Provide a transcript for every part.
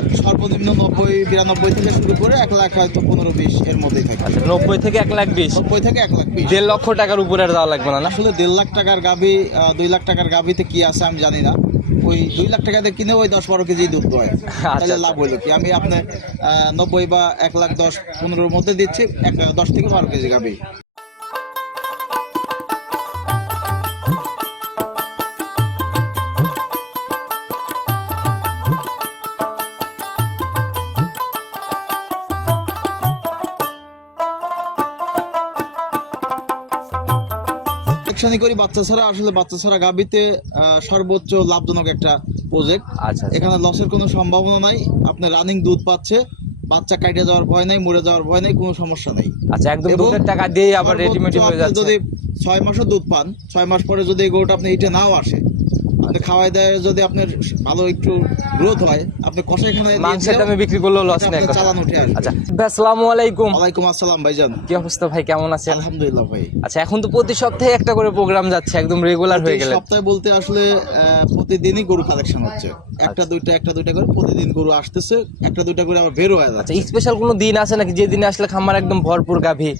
আপনার সর্বনিম্ন নব্বই বিরানব্বই থেকে শুরু করে এক লাখ হয়তো পনেরো বিশ এর মধ্যেই থাকে। আচ্ছা নব্বই থেকে এক লাখ বিশ? নব্বই থেকে এক লাখ বিশ। দেড় লক্ষ টাকার উপরে আর লাগবে না আসলে দেড় লাখ টাকার গাভি দুই লাখ টাকার গাভিতে কি আছে আমি জানি না। ওই দুই লাখ টাকাতে কিনে ওই দশ বারো কেজি দুধ হয় তাহলে আচ্ছা। লাভ হইল কি? আমি আপনার নব্বই বা এক লাখ দশ পনেরোর মধ্যে দিচ্ছি এক দশ থেকে বারো কেজি গাভি। কালেকশনই করি বাচ্চা ছাড়া আসলে বাচ্চা ছাড়া গাবিতে সর্বোচ্চ লাভজনক একটা প্রজেক্ট আচ্ছা আচ্ছা। এখানে লসের কোনো সম্ভাবনা নাই। আপনি রানিং দুধ পাচ্ছে বাচ্চা কাটে যাওয়ার ভয় নাই মরে যাওয়ার ভয় নাই কোনো সমস্যা নাই। আচ্ছা একদম দুধের টাকা দিয়ে আবার রেডিমেড হয়ে যাচ্ছে। যদি ছয় মাসও দুধ পান ছয় মাস পরে যদি এই গরুটা আপনি এটা নাও আসে আপনি খাওয়াই দেয় যদি আপনার ভালো একটু গ্রোথ হয় আপনি মাংসের দামে বিক্রি করলেও লস নেই চালান উঠে আসবে। আচ্ছা আসসালামু আলাইকুম। ওয়ালাইকুম আসসালাম ভাইজান। কি অবস্থা ভাই কেমন আছেন? আলহামদুলিল্লাহ ভাই। আচ্ছা এখন তো প্রতি সপ্তাহে একটা করে প্রোগ্রাম যাচ্ছে একদম রেগুলার হয়ে গেলে। সপ্তাহে বলতে আসলে প্রতিদিনই গরু কালেকশন হচ্ছে। একটা দুইটা একটা দুইটা করে প্রতিদিন গরু আসতেছে একটা দুইটা করে আবার বের হয়ে আচ্ছা যাচ্ছে। স্পেশাল কোনো দিন আছে নাকি? যে দিনে আসলে খামার একদম ভরপুর গাভী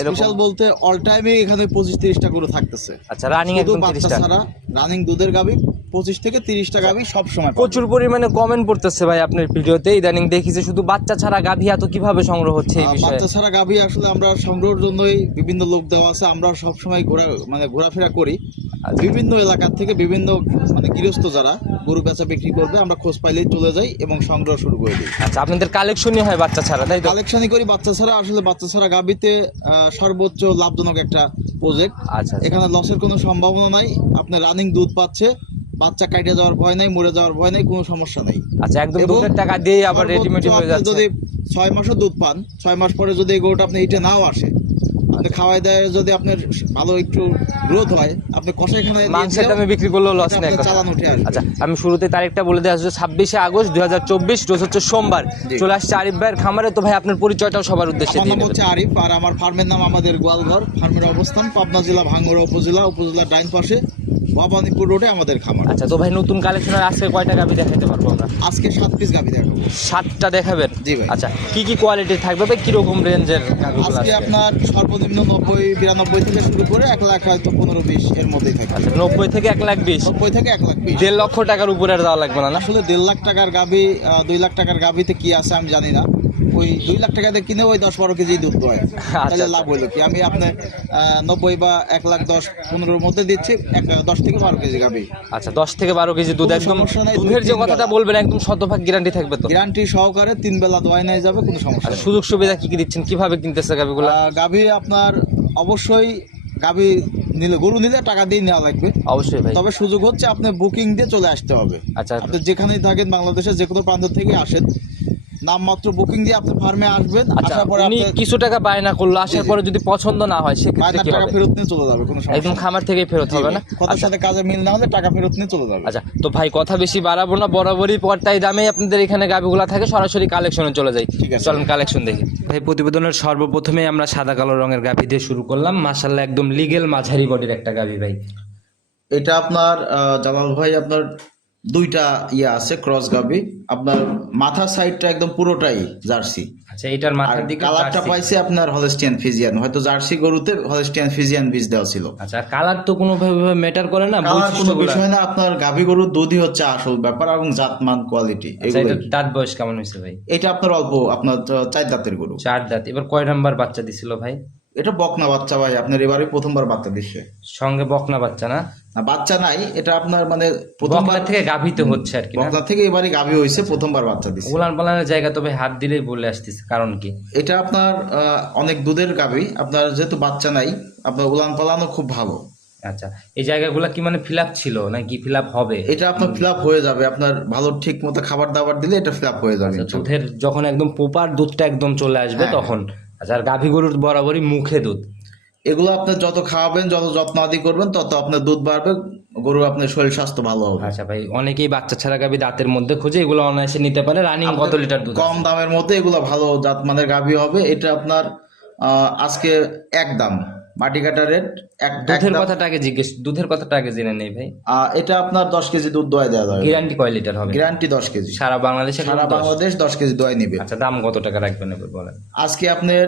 স্পেশাল বলতে অল টাইমে এখানে পঁচিশ তিরিশটা গরু থাকতেছে। আচ্ছা রানিং একদম তিরিশটা। রানিং দুধের গাবি পঁচিশ থেকে তিরিশটা গাবি সব সময় পাবেন। প্রচুর পরিমাণে কমেন্ট পড়তেছে ভাই আপনার ভিডিওতে। ইদানিং দেখি যে শুধু বাচ্চা ছাড়া গাভী এত কীভাবে সংগ্রহ হচ্ছে এই বিষয়ে? বাচ্চা ছাড়া গাভি আসলে আমরা সংগ্রহের জন্যই বিভিন্ন লোক দেওয়া আছে। আমরা সব সময় ঘোরা মানে ঘোরাফেরা করি। আচ্ছা। বিভিন্ন এলাকা থেকে বিভিন্ন মানে গৃহস্থ যারা গরু বেচা বিক্রি করবে আমরা খোঁজ পাইলেই চলে যাই এবং সংগ্রহ শুরু করে দিই। আচ্ছা আপনাদের কালেকশনই হয় বাচ্চা ছাড়া তাই কালেকশনই করি বাচ্চা ছাড়া। আসলে বাচ্চা ছাড়া গাবিতে আহ, সর্বোচ্চ লাভজনক একটা প্রজেক্ট আচ্ছা আচ্ছা। এখানে লসের কোনো সম্ভাবনা নাই। আপনার রানিং দুধ পাচ্ছে বাচ্চা কাটে যাওয়ার ভয় নাই মরে যাওয়ার ভয় নাই কোনো সমস্যা নাই। আচ্ছা একদম দুধের টাকা দিয়ে আবার রেডিমেড হয়ে যাচ্ছে। যদি ছয় মাসও দুধ পান ছয় মাস পরে যদি এই গরুটা আপনি হিটে নাও আসে আপনি খাওয়াই দেয় যদি আপনার ভালো একটু গ্রোথ হয় আপনি কষাইখানে মাংসের দামে বিক্রি করলেও লস নেই চালান উঠে আসবে। আচ্ছা আমি শুরুতে তারিখটা বলে দেওয়া হচ্ছে ছাব্বিশে আগস্ট দুই হাজার চব্বিশ রোজ হচ্ছে সোমবার। চলে আসছে আরিফ ভাইয়ের খামারে তো ভাই আপনার পরিচয়টাও সবার উদ্দেশ্যে দিয়ে নাম হচ্ছে আরিফ আর আমার ফার্মের নাম আমাদের গোয়ালঘর ফার্মের অবস্থান পাবনা জেলা ভাঙ্গুড়া উপজেলা উপজেলার ডাইন পাশে। ভবানীপুর রোডে আমাদের খামার। আচ্ছা তো ভাই নতুন কালেকশনের আজকে কয়টা গাভি দেখাতে পারব আমরা? আজকে সাত পিস গাভি দেখাবো। সাতটা দেখাবেন? জি ভাই। আচ্ছা কি কি কোয়ালিটি থাকবে ভাই কীরকম রেঞ্জের আজকে আপনার সর্বনিম্ন নব্বই বিরানব্বই থেকে শুরু করে এক লাখ হয়তো পনেরো বিশ এর মধ্যেই থাকে। আচ্ছা নব্বই থেকে এক লাখ বিশ? নব্বই থেকে এক লাখ বিশ। দেড় লক্ষ টাকার উপরে আর দেওয়া লাগবে না আসলে দেড় লাখ টাকার গাভি আহ, দুই লাখ টাকার গাভিতে কি আছে আমি জানি না। ওই দুই লাখ টাকাতে কিনে ওই দশ বারো কেজি দুধ হয় তাহলে আচ্ছা। লাভ হইল কি? আমি আপনার নব্বই বা এক লাখ দশ পনেরোর মধ্যে দিচ্ছি এক দশ থেকে বারো কেজি গাভি। আচ্ছা দশ থেকে বারো কেজি দুধ একদম দুধের যে কথাটা বলবেন একদম শতভাগ গ্যারান্টি থাকবে তো? গ্যারান্টি সহকারে তিন বেলা দোয়াই নিয়ে যাবে কোনো সমস্যা আচ্ছা সুযোগ সুবিধা কি কি দিচ্ছেন? কীভাবে কিনতেছে গাভি আপনার অবশ্যই গাভি নিলে গরু নিলে টাকা দিয়ে নেওয়া লাগবে। অবশ্যই ভাই। তবে সুযোগ হচ্ছে আপনি বুকিং দিয়ে চলে আসতে হবে। আচ্ছা। আপনি যেখানেই থাকেন বাংলাদেশের যে কোনো প্রান্ত থেকে আসেন। নামমাত্র বুকিং দিয়ে আপনি ফার্মে আসবেন আচ্ছা আসার পরে আপনি কিছু টাকা বায়না করল আসার। পরে যদি পছন্দ না হয় সেক্ষেত্রে কি টাকা হবে ফেরত নিয়ে চলে যাবে কোনো সমস্যা একদম খামার থেকেই ফেরত হবে না? কত আচ্ছা। সাথে কাজে মিল না হলে টাকা ফেরত নিয়ে চলে যাবে। আচ্ছা তো ভাই কথা বেশি বাড়াবো না বরাবরই পর্তাই দামে আপনাদের এখানে গাভিগুলা থাকে সরাসরি কালেকশনে চলে যাই। ঠিক আছে। চলেন কালেকশন দেখি। ভাই প্রতিবেদনের সর্বপ্রথমে আমরা সাদা কালো রঙের গাভি দিয়ে শুরু করলাম। মাশাল্লাহ একদম লিগেল মাঝারি বডির একটা গাভি ভাই। এটা আপনার আহ, জালাল ভাই আপনার দুইটা ইয়ে আছে ক্রস গাবি। আপনার মাথার সাইডটা একদম পুরোটাই জার্সি। আচ্ছা এটার মাথার দিকে কালারটা পাইছে আপনার হলেস্টিয়ান ফিজিয়ান হয়তো জার্সি গরুতে হলেস্টিয়ান ফিজিয়ান বীজ দেওয়া ছিল। আচ্ছা কালার তো কোনো ভাবে ম্যাটার করে না? কালার কোনো বিষয় না আপনার গাভী গরুর দুধই হচ্ছে আসল ব্যাপার এবং জাতমান কোয়ালিটি আচ্ছা এগুলো দাঁত বয়স কেমন হয়েছে ভাই? এটা আপনার অল্প আপনার চার দাঁতের গরু। চার দাঁত। এবার কয় নাম্বার বাচ্চা দিছিল ভাই? এটা বকনা বাচ্চা ভাই আপনার এবারে প্রথমবার বাচ্চা দিচ্ছে সঙ্গে বকনা বাচ্চা না? না বাচ্চা নাই এটা আপনার মানে প্রথমবার থেকে গাভিতে হচ্ছে আর কি বকনা থেকে এবারে গাভী হয়েছে প্রথমবার বাচ্চা দিচ্ছে উলান পালানের জায়গা তবে হাত দিলেই বলে আসতেছে কারণ কি? এটা আপনার অনেক দুধের গাভী আপনার যেহেতু বাচ্চা নাই আপনার উলান পালানো খুব ভালো। আচ্ছা এই জায়গাগুলো কি মানে ফিল ছিল নাকি ফিল হবে? এটা আপনার ফিল হয়ে যাবে আপনার ভালো ঠিক মতো খাবার দাবার দিলে এটা ফিল হয়ে যাবে আচ্ছা, দুধের যখন একদম প্রপার দুধটা একদম চলে আসবে হ্যাঁ। তখন। আচ্ছা আর গাভী গরুর বরাবরই মুখে দুধ। এগুলো আপনি যত খাওয়াবেন যত যত্ন আদি করবেন তত আপনার দুধ বাড়বে গরু আপনার শরীর স্বাস্থ্য ভালো হবে। আচ্ছা ভাই অনেকেই বাচ্চা ছাড়া গাভী দাঁতের মধ্যে খুঁজে এগুলো অনায়াসে নিতে পারে। রানিং কত লিটার দুধ কম দামের মধ্যে এগুলো ভালো জাতমানের গাভী হবে এটা আপনার আজকে এক দাম। মাটি কাটা রেট এক দুধের কথাটা আগে জিজ্ঞেস দুধের কথাটা আগে জেনে নেই ভাই। আহ, এটা আপনার দশ কেজি দুধ দয়া দেওয়া হবে গ্যারান্টি কয় লিটার হবে? গ্যারান্টি দশ কেজি। সারা বাংলাদেশে সারা বাংলাদেশ দশ কেজি দয়া নিবে। আচ্ছা দাম কত টাকা রাখবেন বলেন? আজকে আপনার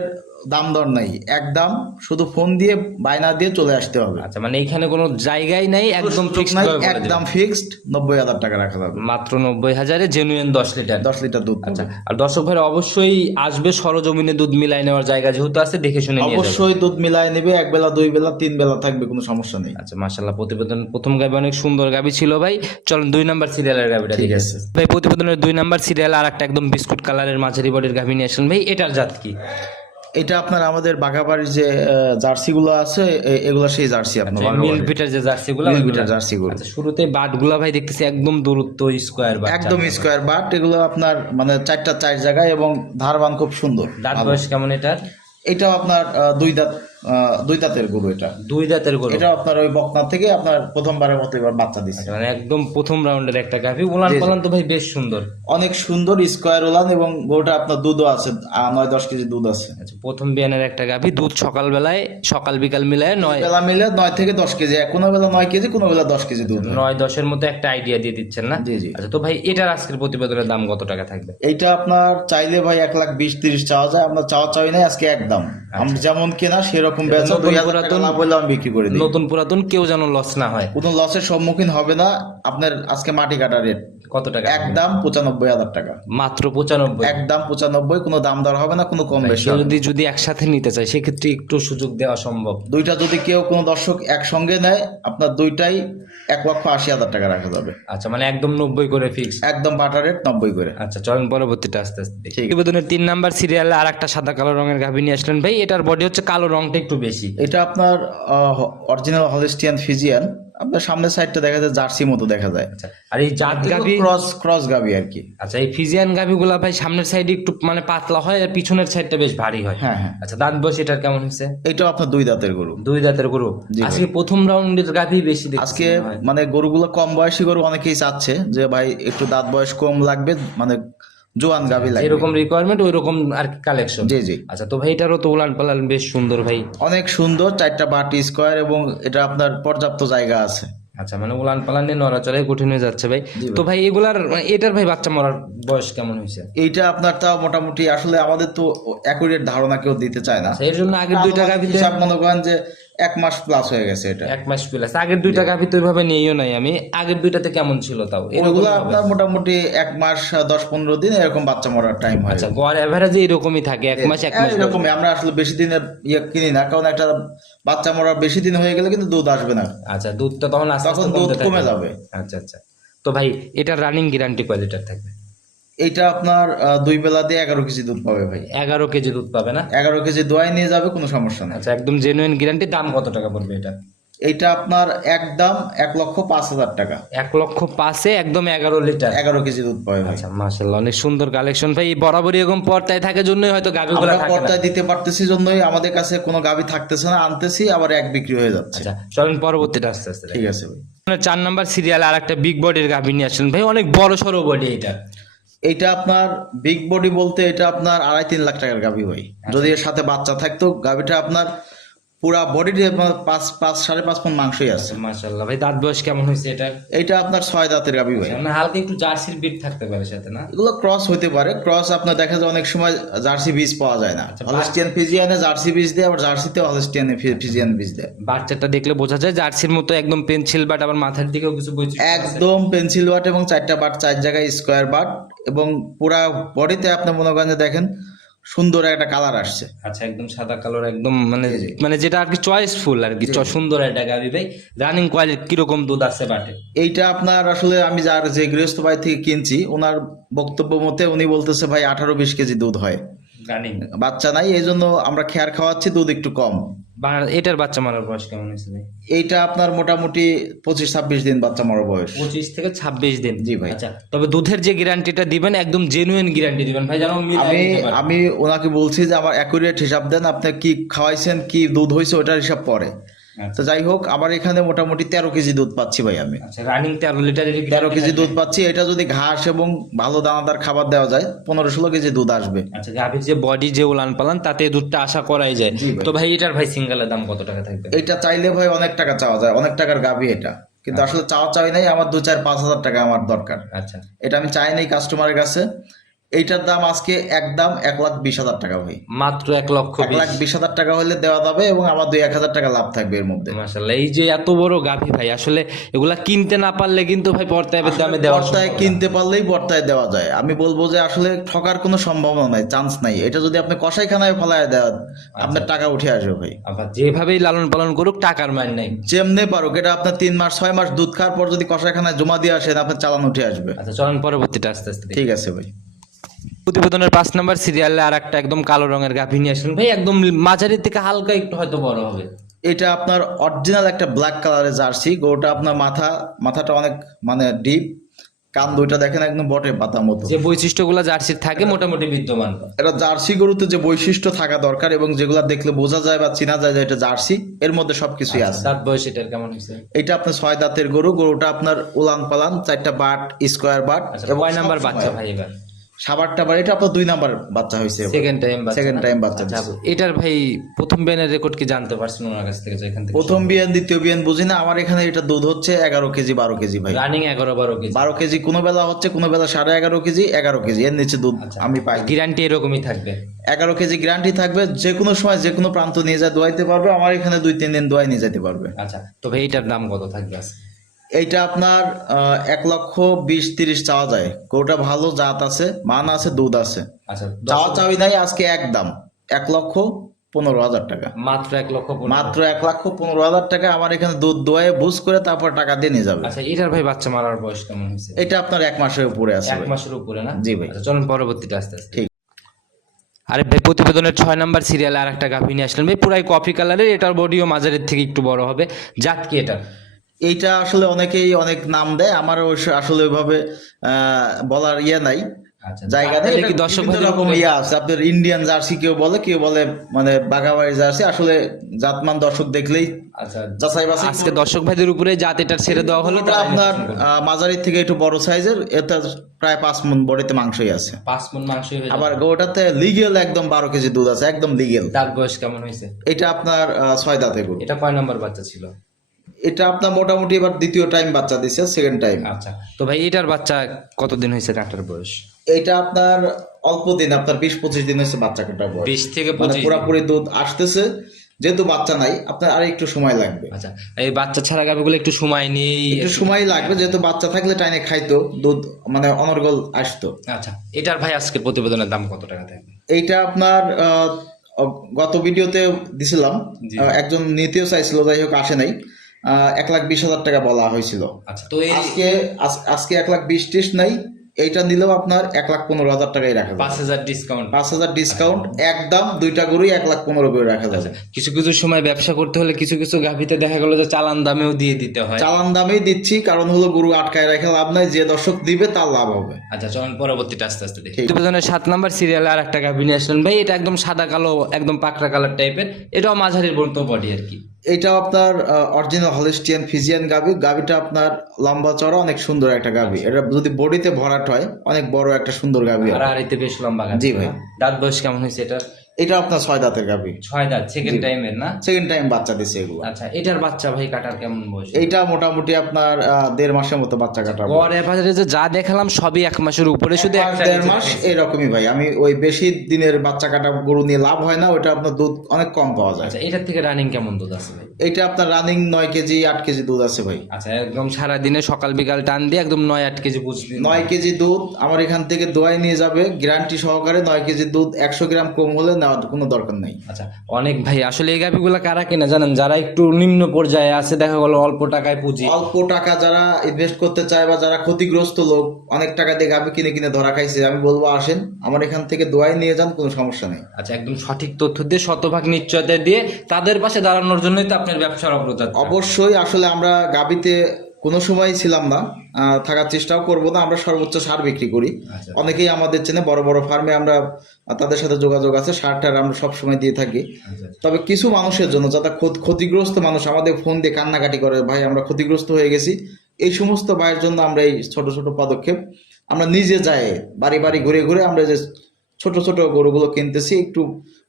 দাম দর নাই। একদম শুধু ফোন দিয়ে বায়না দিয়ে চলে আসতে হবে। আচ্ছা মানে এখানে কোনো জায়গাই নাই একদম ফিক্সড নাই, একদম ফিক্সড নব্বই হাজার টাকা রাখা যাবে। মাত্র নব্বই হাজারে জেনুইন দশ লিটার। দশ লিটার দুধ আচ্ছা আর দর্শক ভাই অবশ্যই আসবে সরজমিনে দুধ মিলাই নেওয়ার জায়গা যেহেতু আছে দেখে শুনে অবশ্যই দুধ মিলাই নেবে এক বেলা দুই বেলা তিন বেলা থাকবে কোনো সমস্যা নেই। আচ্ছা মাশাল্লাহ প্রতিবেদন প্রথম গাবি অনেক সুন্দর গাবি ছিল ভাই। চলুন দুই নাম্বার সিরিয়ালের গাবিটা ঠিক আছে। ভাই প্রতিবেদনের দুই নাম্বার সিরিয়াল আর একটা একদম বিস্কুট কালারের মাঝারি বডির গাভি নিয়ে আসলেন ভাই এটার জাত কি? এটা আপনার আমাদের বাঘাবাড়ির যে জার্সি গুলো আছে এগুলো সেই জার্সি আপনার মিলপিটার যে জার্সিগুলো জার্সিগুলো জার্সি গুলো আচ্ছা শুরুতে বাটগুলা ভাই দেখতেছি একদম দূরত্ব স্কোয়ার বাট একদম স্কোয়ার বাট এগুলো আপনার মানে চারটা চার জায়গায় এবং ধারবান খুব সুন্দর। দাঁত বয়স কেমন এটার? এটাও আপনার দুই দাঁত দুই দাঁতের গরু এটা। দুই দাঁতের গরু। এটা আপনার ওই বকনা থেকে আপনার প্রথমবারের মতো এবার বাচ্চা দিচ্ছে মানে একদম প্রথম রাউন্ডের একটা গাভি। উলান পালান তো ভাই বেশ সুন্দর। অনেক সুন্দর স্কোয়ার ওলান এবং গরুটা আপনার দুধও আছে নয় দশ কেজি দুধ আছে। আচ্ছা প্রথম বিয়ানের একটা গাভি দুধ সকালবেলায় সকাল বিকাল মিলায় নয় বেলা মিলে নয় থেকে দশ কেজি কোনো বেলা নয় কেজি কোনো বেলা দশ কেজি দুধ নয় দশের মতো একটা আইডিয়া দিয়ে দিচ্ছেন না? জি জি। আচ্ছা তো ভাই এটার আজকের প্রতিবেদনের দাম কত টাকা থাকবে? এইটা আপনার চাইলে ভাই এক লাখ বিশ তিরিশ চাওয়া যায় আমরা চাওয়া চাই নাই আজকে একদম। আমরা যেমন কেনা সেরকম বেচা নতুন দুই হাজার টাকা লাভ হলে আমি বিক্রি করে দিই। নতুন পুরাতন কেউ যেন লস না হয়। কোনো লসের সম্মুখীন হবে না। আপনার আজকে মাটি কাটা রেট কত টাকা? একদম পঁচানব্বই হাজার টাকা। মাত্র পঁচানব্বই। একদম পঁচানব্বই কোনো দাম দর হবে না কোনো কম বেশি। যদি যদি একসাথে নিতে চাই সেক্ষেত্রে একটু সুযোগ দেওয়া সম্ভব। দুইটা যদি কেউ কোনো দর্শক একসঙ্গে নেয় আপনার দুইটাই এক লক্ষ আশি হাজার টাকা রাখা যাবে। আচ্ছা মানে একদম নব্বই করে ফিক্স একদম বাটা রেট নব্বই করে। আচ্ছা চলেন পরবর্তীটা আস্তে আস্তে। প্রতিবেদনের তিন নাম্বার সিরিয়ালে আর একটা সাদা কালো রঙের গাভী নিয়ে আসলেন। ভাই এটার বডি হচ্ছে কালো রংটা একটু বেশি। এটা আপনার অরিজিনাল হলিস্টিয়ান ফিজিয়ান আপনার সামনের সাইডটা দেখা যায় জার্সি মতো দেখা যায়। আচ্ছা আর এই জাত গাভি ক্রস ক্রস গাবি আর কি। আচ্ছা এই ফিজিয়ান গাভিগুলা ভাই সামনের সাইডে একটু মানে পাতলা হয় আর পিছনের সাইডটা বেশ ভারী হয়। হ্যাঁ হ্যাঁ। আচ্ছা দাঁত বয়স এটার কেমন হয়েছে? এটাও আপনার দুই দাঁতের গরু। দুই দাঁতের গরু। আজকে প্রথম রাউন্ডের গাভি বেশি আজকে মানে গরুগুলো কম বয়সী গরু অনেকেই চাচ্ছে যে ভাই একটু দাঁত বয়স কম লাগবে মানে জোয়ান গাবি লাগবে। এরকম রিকোয়ারমেন্ট ওই রকম আর কালেকশন জি জি। আচ্ছা তো ভাই এটারও তো উলান পালান বেশ সুন্দর ভাই। অনেক সুন্দর চারটা বাটি স্কোয়ার এবং এটা আপনার পর্যাপ্ত জায়গা আছে। আচ্ছা মানে উলান পালান নিয়ে নড়াচড়াই কঠিন হয়ে যাচ্ছে ভাই। তো ভাই এগুলার মানে এটার ভাই বাচ্চা মরার বয়স কেমন হয়েছে? এইটা আপনার তাও মোটামুটি আসলে আমাদের তো অ্যাকুরেট ধারণা কেউ দিতে চায় না। এর জন্য আগের দুইটা গাভিতে হিসাব মনে করেন যে এক মাস প্লাস হয়ে গেছে এটা। এক মাস প্লাস আগের দুইটা গাভি তো ওইভাবে নিয়েও নাই আমি। আগের দুইটাতে কেমন ছিল তাও? হবে। আপনার মোটামুটি এক মাস দশ পনেরো দিন এরকম বাচ্চা মরার টাইম হয়। আচ্ছা গড় এভারেজে এরকমই থাকে এক মাস এক মাস এরকমই আমরা আসলে বেশি দিনের ইয়ে কিনি না কারণ একটা বাচ্চা মরার বেশি দিন হয়ে গেলে কিন্তু দুধ আসবে না। আচ্ছা দুধটা তখন আস্তে আস্তে দুধ কমে যাবে। আচ্ছা আচ্ছা। তো ভাই এটার রানিং গ্যারান্টি কয় লিটার থাকবে। এইটা আপনার দুই বেলা দিয়ে এগারো কেজি দুধ পাবে ভাই। এগারো কেজি দুধ পাবে না? এগারো কেজি দোয়াই নিয়ে যাবে কোনো সমস্যা নেই। আচ্ছা একদম জেনুইন গ্যারান্টি দাম কত টাকা পড়বে এটা? এইটা আপনার একদম এক লক্ষ পাঁচ হাজার টাকা। এক লক্ষ পাঁচে একদম এগারো লিটার? এগারো কেজি দুধ পাবে ভাই। আচ্ছা মাশাল্লাহ অনেক সুন্দর কালেকশন ভাই বরাবরই এরকম পর্দায় থাকে জন্যই হয়তো থাকে না। পর্দায় দিতে পারতেছি জন্যই আমাদের কাছে কোনো গাভি থাকতেছে না আনতেছি আবার এক বিক্রি হয়ে যাচ্ছে। আচ্ছা চলেন পরবর্তীটা আস্তে আস্তে ঠিক আছে ভাই। চার নাম্বার সিরিয়াল আর একটা বিগ বডির গাভি নিয়ে আসলেন। ভাই অনেক বড় সড়ো বডি এটা। এইটা আপনার বিগ বডি বলতে এটা আপনার আড়াই তিন লাখ টাকার গাভী ভাই। যদি এর সাথে বাচ্চা থাকতো গাভীটা আপনার পুরা বডিতে পাঁচ পাঁচ সাড়ে পাঁচ পন মাংসই আছে। মাশাল্লাহ ভাই দাঁত বয়স কেমন হয়েছে এটা? এইটা আপনার ছয় দাঁতের গাভি ভাই। মানে হালকা একটু জার্সির বিট থাকতে পারে সাথে না? এগুলো ক্রস হতে পারে। ক্রস আপনার দেখা যায় অনেক সময় জার্সি বীজ পাওয়া যায় না। হলস্টিয়ান ফিজিয়ানে জার্সি বীজ দেয় আবার জার্সিতে হলস্টিয়ান ফিজিয়ান বীজ দেয়। বাচ্চাটা দেখলে বোঝা যায় জার্সির মতো একদম পেন্সিল বাট আবার মাথার দিকেও কিছু বৈচিত্র্য একদম পেন্সিল বাট এবং চারটা বাট চার জায়গায় স্কোয়ার বাট এবং পুরা বডিতে আপনি মনে করেন যে দেখেন সুন্দর একটা কালার আসছে। আচ্ছা একদম সাদা কালার একদম মানে মানে যেটা আর কি চয়েসফুল আর কি চ- সুন্দর একটা গাবি ভাই। রানিং কোয়ালিটি কীরকম দুধ আছে বাটে এইটা আপনার আসলে আমি যার যে গৃহস্থ ভাই থেকে কিনছি ওনার বক্তব্য মতে উনি বলতেছে ভাই আঠারো বিশ কেজি দুধ হয়। রানিং বাচ্চা নাই এই জন্য আমরা খেয়ার খাওয়াচ্ছি দুধ একটু কম। এটার বাচ্চা মারার বয়স কেমন হয়েছে ভাই? এইটা আপনার মোটামুটি পঁচিশ ছাব্বিশ দিন বাচ্চা মারার বয়স। পঁচিশ থেকে ছাব্বিশ দিন। জি ভাই। আচ্ছা তবে দুধের যে গ্যারান্টিটা দিবেন একদম জেনুইন গ্যারান্টি দিবেন। ভাই যেন আমি আমি ওনাকে বলছি যে আমার অ্যাকুরেট হিসাব দেন আপনি কি খাওয়াইছেন কি দুধ হয়েছে ওটার হিসাব পরে। তো যাই হোক আমার এখানে মোটামুটি তেরো কেজি দুধ পাচ্ছি ভাই আমি। আচ্ছা রানিং তেরো লিটারের তেরো কেজি দুধ পাচ্ছি এটা যদি ঘাস এবং ভালো দানাদার খাবার দেওয়া যায় পনেরো ষোলো কেজি দুধ আসবে। আচ্ছা গাভীর যে বডি যে উলান পালান তাতে দুধটা আশা করাই যায়। তো ভাই এটার ভাই সিঙ্গেলের দাম কত টাকা থাকবে? এটা চাইলে ভাই অনেক টাকা চাওয়া যায় অনেক টাকার গাভি এটা। কিন্তু আসলে চাওয়া চাই নাই আমার দু চার পাঁচ হাজার টাকা আমার দরকার। আচ্ছা। এটা আমি চাই নাই কাস্টমারের কাছে। এইটার দাম আজকে একদম এক লাখ বিশ হাজার টাকা ভাই। মাত্র এক লক্ষ এক লাখ বিশ। হাজার টাকা হলে দেওয়া যাবে এবং আমার দুই এক হাজার টাকা লাভ থাকবে এর মধ্যে। মাসাল্লাহ এই যে এত বড় গাভী ভাই আসলে এগুলা কিনতে না পারলে কিন্তু ভাই পর্তায় দামে দেওয়া বর্তায় কিনতে পারলেই বর্তায় দেওয়া যায়। আমি বলব যে আসলে ঠকার কোনো সম্ভাবনা নাই চান্স নাই। এটা যদি আপনি কষাইখানায় ফলায় দেন আপনার টাকা উঠে আসবে ভাই। যেভাবেই লালন পালন করুক টাকার মান নাই। যেমনে পারুক এটা আপনার তিন মাস ছয় মাস দুধ খাওয়ার পর যদি কষাইখানায় জমা দিয়ে আসেন আপনার চালান উঠে আসবে। আচ্ছা চলেন পরবর্তীটা আস্তে আস্তে ঠিক আছে ভাই। প্রতিবেদনের পাঁচ নাম্বার সিরিয়ালে আর একটা একদম কালো রঙের গাভী নিয়ে আসলেন ভাই একদম মাঝারি থেকে হালকা একটু হয়তো বড় হবে। এটা আপনার অরিজিনাল একটা ব্ল্যাক কালারের জার্সি গরুটা আপনার মাথা মাথাটা অনেক মানে ডিপ কান দুইটা দেখেন একদম বটে পাতা মতো। যে বৈশিষ্ট্যগুলো জার্সির থাকে মোটামুটি বিদ্যমান। এটা জার্সি গরুতে যে বৈশিষ্ট্য থাকা দরকার এবং যেগুলা দেখলে বোঝা যায় বা চেনা যায় যে এটা জার্সি এর মধ্যে সবকিছুই আছে। দাঁত বয়স এটার কেমন হয়েছে? এটা আপনার ছয় দাঁতের গরু গরুটা আপনার উলান পালান চারটা বাট স্কোয়ার বাট আচ্ছা নাম্বার বাচ্চা ভাই এবার? সাবারটা বার এটা আপনার দুই নাম্বার বাচ্চা হয়েছে সেকেন্ড টাইম Second time বাচ্চা আচ্ছা এটার ভাই প্রথম বেনের রেকর্ড কি জানতে পারছেন ওনার কাছ থেকে এখান থেকে প্রথম বিয়ান দ্বিতীয় বিয়ান বুঝি না আমার এখানে এটা দুধ হচ্ছে এগারো কেজি বারো কেজি ভাই। রানিং এগারো বারো কেজি। বারো কেজি কোনো বেলা হচ্ছে কোনো বেলা সাড়ে এগারো কেজি এগারো কেজি এর নিচে দুধ আচ্ছা। আমি পাই। গ্যারান্টি এরকমই থাকবে? এগারো কেজি গ্যারান্টি থাকবে যে কোনো সময় যে কোনো প্রান্ত নিয়ে যায় দোয়াইতে পারবে আমার এখানে দুই তিন দিন দোয়াই নিয়ে যেতে পারবে। আচ্ছা তো ভাই এটার দাম কত থাকবে আজকে? এইটা আপনার আহ, এক লক্ষ বিশ তিরিশ চাওয়া যায়। গরুটা ভালো জাত আছে মান আছে দুধ আছে। আচ্ছা চাওয়া চাওয়াই নাই আজকে একদম এক লক্ষ পনেরো হাজার টাকা। মাত্র এক লক্ষ মাত্র এক লক্ষ পনেরো হাজার টাকা আমার এখানে দুধ দোয়াই বুঝ করে তারপর টাকা দিয়ে নিয়ে যাবে। আচ্ছা এটার ভাই বাচ্চা মারার বয়স কেমন হয়েছে? এটা আপনার এক মাসের উপরে আছে এক মাসের উপরে না? জি ভাই। আচ্ছা চলুন পরবর্তীটা আস্তে আস্তে। ঠিক। আরে ভাই প্রতিবেদনের ছয় নাম্বার সিরিয়ালে আর একটা গাভী নিয়ে আসলেন। ভাই পুরাই কফি কালারের এটার বডিও মাঝারের থেকে একটু বড় হবে। জাত কি এটা এইটা আসলে অনেকেই অনেক নাম দেয় আমার আসলে ওইভাবে বলার ইয়ে নাই। জায়গা নেই দর্শক রকম ইয়ে আছে। আপনার ইন্ডিয়ান জার্সি কেউ বলে কেউ বলে মানে বাঘাবাড়ি জার্সি আসলে জাতমান দর্শক দেখলেই যাচাই বাছাই আজকে দর্শক ভাইদের উপরে জাত এটার ছেড়ে দেওয়া হলো আপনার মাঝারি থেকে একটু বড় সাইজের এটা প্রায় পাঁচ মন বডিতে মাংসই আছে। পাঁচ মন হয়ে আবার ওটাতে লিগেল একদম বারো কেজি দুধ আছে একদম লিগেল বয়স কেমন হয়েছে? এটা আপনার ছয় দাঁতে গরু। এটা কয় নাম্বার বাচ্চা ছিল? এটা আপনার মোটামুটি এবার দ্বিতীয় টাইম বাচ্চা দিচ্ছে সেকেন্ড টাইম আচ্ছা তো ভাই এটার বাচ্চা কতদিন হয়েছে কাটার বয়স? এটা আপনার অল্প দিন আপনার বিশ পঁচিশ দিন হচ্ছে বাচ্চা কাটার বয়স। বিশ থেকে মানে পুরাপুরি দুধ আসতেছে যেহেতু বাচ্চা নাই আপনার আর একটু সময় লাগবে। আচ্ছা এই বাচ্চা ছাড়া গাভিগুলো একটু সময় নিয়েই একটু সময় লাগবে যেহেতু বাচ্চা থাকলে টাইনে খাইতো দুধ মানে অনর্গল আসতো। আচ্ছা এটার ভাই আজকে প্রতিবেদনের দাম কত টাকা থাকবে? এইটা আপনার গত ভিডিওতে দিছিলাম। একজন নিতেও চাইছিল যাই হোক আসে নাই। এক লাখ বিশ হাজার টাকা বলা হয়েছিল। আচ্ছা তো এই আজকে আজকে এক লাখ বিশ টিস নাই এইটা নিলেও আপনার এক লাখ পনেরো হাজার টাকাই রাখা পাঁচ হাজার ডিসকাউন্ট পাঁচ হাজার ডিসকাউন্ট একদম দুইটা গরুই এক লাখ পনেরো করে রাখা যাবে। কিছু কিছু সময় ব্যবসা করতে হলে কিছু কিছু গাভিতে দেখা গেল যে চালান দামেও দিয়ে দিতে হয়। চালান দামেই দিচ্ছি কারণ হলো গরু আটকায় রেখে লাভ নাই যে দর্শক দিবে তার লাভ হবে। আচ্ছা চলুন পরবর্তীটা আস্তে আস্তে দেখি। প্রতিবেদনের সাত নাম্বার সিরিয়ালে আর একটা গাভি নিয়ে আসলেন। ভাই এটা একদম সাদা কালো একদম পাকড়া কালার টাইপের এটাও মাঝারির বর্ত বডি আর কি। এটা আপনার অরিজিনাল হলিস্টিয়ান ফিজিয়ান গাভি গাভিটা আপনার লম্বা চড়া অনেক সুন্দর একটা গাভি এটা যদি বডিতে ভরাট হয় অনেক বড় একটা সুন্দর গাভি আর আড়াইতে বেশ লম্বা জি ভাই। দাঁত বয়স কেমন হয়েছে এটা এটা আপনার ছয় দাঁতের গাবি ছয় দাঁত সেকেন্ড টাইমের না? সেকেন্ড টাইম বাচ্চা দিছে এগুলো। আচ্ছা এটার বাচ্চা ভাই কাটার কেমন বয়স? এইটা মোটামুটি আপনার আহ, দেড় মাসের মতো বাচ্চা কাটাবো গড় এভারেজে যে যা দেখালাম সবই এক মাসের উপরে শুধু এক দেড় মাস এরকমই ভাই। আমি ওই বেশি দিনের বাচ্চা কাটা গরু নিয়ে লাভ হয় না ওইটা আপনার দুধ অনেক কম পাওয়া যায়। আচ্ছা এটার থেকে রানিং কেমন দুধ আছে ভাই? এইটা আপনার রানিং নয় কেজি আট কেজি দুধ আছে ভাই। আচ্ছা একদম সারা দিনে সকাল বিকাল টান দিয়ে একদম নয় আট কেজি বুঝলি নয় কেজি দুধ আমার এখান থেকে দোয়াই নিয়ে যাবে। গ্যারান্টি সহকারে নয় কেজি দুধ একশো গ্রাম কম হলে নেওয়ার কোনো দরকার নেই। আচ্ছা অনেক ভাই আসলে এই গাভিগুলো কারা কিনা জানেন? যারা একটু নিম্ন পর্যায়ে আছে দেখা গেলো অল্প টাকায় পুঁজি। অল্প টাকা যারা ইনভেস্ট করতে চায় বা যারা ক্ষতিগ্রস্ত লোক অনেক টাকা দিয়ে গাভি কিনে কিনে ধরা খাইছে। আমি বলব আসেন আমার এখান থেকে দোয়াই নিয়ে যান কোনো সমস্যা নেই। আচ্ছা একদম সঠিক তথ্য দিয়ে শতভাগ নিশ্চয়তা দিয়ে তাদের পাশে দাঁড়ানোর জন্যই তো আপনার ব্যবসার অগ্রযাত্রা অবশ্যই আসলে আমরা গাবিতে কোনো সময় ছিলাম না থাকার চেষ্টাও করব না আমরা সর্বোচ্চ সার বিক্রি করি। আচ্ছা। অনেকেই আমাদের চেনে বড় বড় ফার্মে আমরা তাদের সাথে যোগাযোগ আছে সার টার আমরা সবসময় দিয়ে থাকি। তবে কিছু মানুষের জন্য যারা ক্ষতিগ্রস্ত মানুষ আমাদের ফোন দিয়ে কান্নাকাটি করে ভাই আমরা ক্ষতিগ্রস্ত হয়ে গেছি। এই সমস্ত ভাইয়ের জন্য আমরা এই ছোট ছোট পদক্ষেপ আমরা নিজে যাই বাড়ি বাড়ি ঘুরে ঘুরে আমরা যে ছোট ছোট গরুগুলো কিনতেছি একটু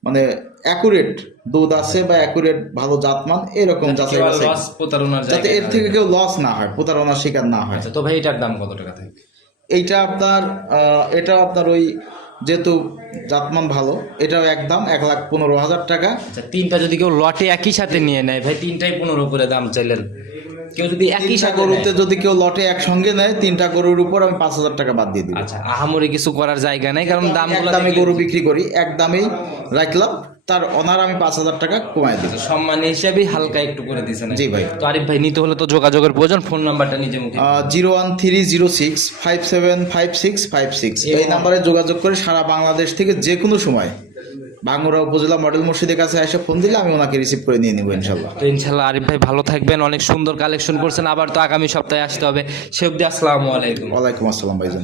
মানে অ্যাকুরেট দুধ আছে বা অ্যাকুরেট ভালো জাতমান এরকম যাচাই কেউ বাছাই যাতে এর থেকে কেউ লস না হয় প্রতারণার শিকার না হয়। আচ্ছা তো ভাই এটার দাম কত টাকা থাকবে এইটা আপনার আহ, এটা আপনার ওই যেহেতু জাতমান ভালো এটাও একদম এক লাখ পনেরো হাজার টাকা। আচ্ছা তিনটা যদি কেউ লটে একই সাথে নিয়ে নেয় ভাই তিনটাই পনেরো করে দাম চাইলেন। কেউ যদি একই সাথে গরুতে যদি কেউ লটে একসঙ্গে নেয় তিনটা গরুর উপর আমি পাঁচ হাজার টাকা বাদ দিয়ে দিই আচ্ছা আহামরি কিছু করার জায়গা নেই কারণ দাম দামে গরু বিক্রি করি এক দামেই রাখলাম তার অনার আমি পাঁচ হাজার টাকা কমাই দিই আচ্ছা, সম্মান হিসাবে হালকা একটু করে দিয়েছেন জি ভাই। তো আরিফ ভাই নিতে হলে তো যোগাযোগের প্রয়োজন ফোন নাম্বারটা নিজে মুখে zero one three zero six five seven five six five six. এই নাম্বারে যোগাযোগ করে সারা বাংলাদেশ থেকে যে কোনো সময় বাঙ্গুরা উপজেলা মডেল মসজিদের কাছে এসে ফোন দিলে আমি ওনাকে রিসিভ করে নিয়ে নেব ইনশাল্লাহ তো ইনশাল্লাহ আরিফ ভাই ভালো থাকবেন অনেক সুন্দর কালেকশন করছেন আবার তো আগামী সপ্তাহে আসতে হবে। সে অব্দি আসসালামু আলাইকুম। ওয়ালাইকুম আসসালাম ভাইজান।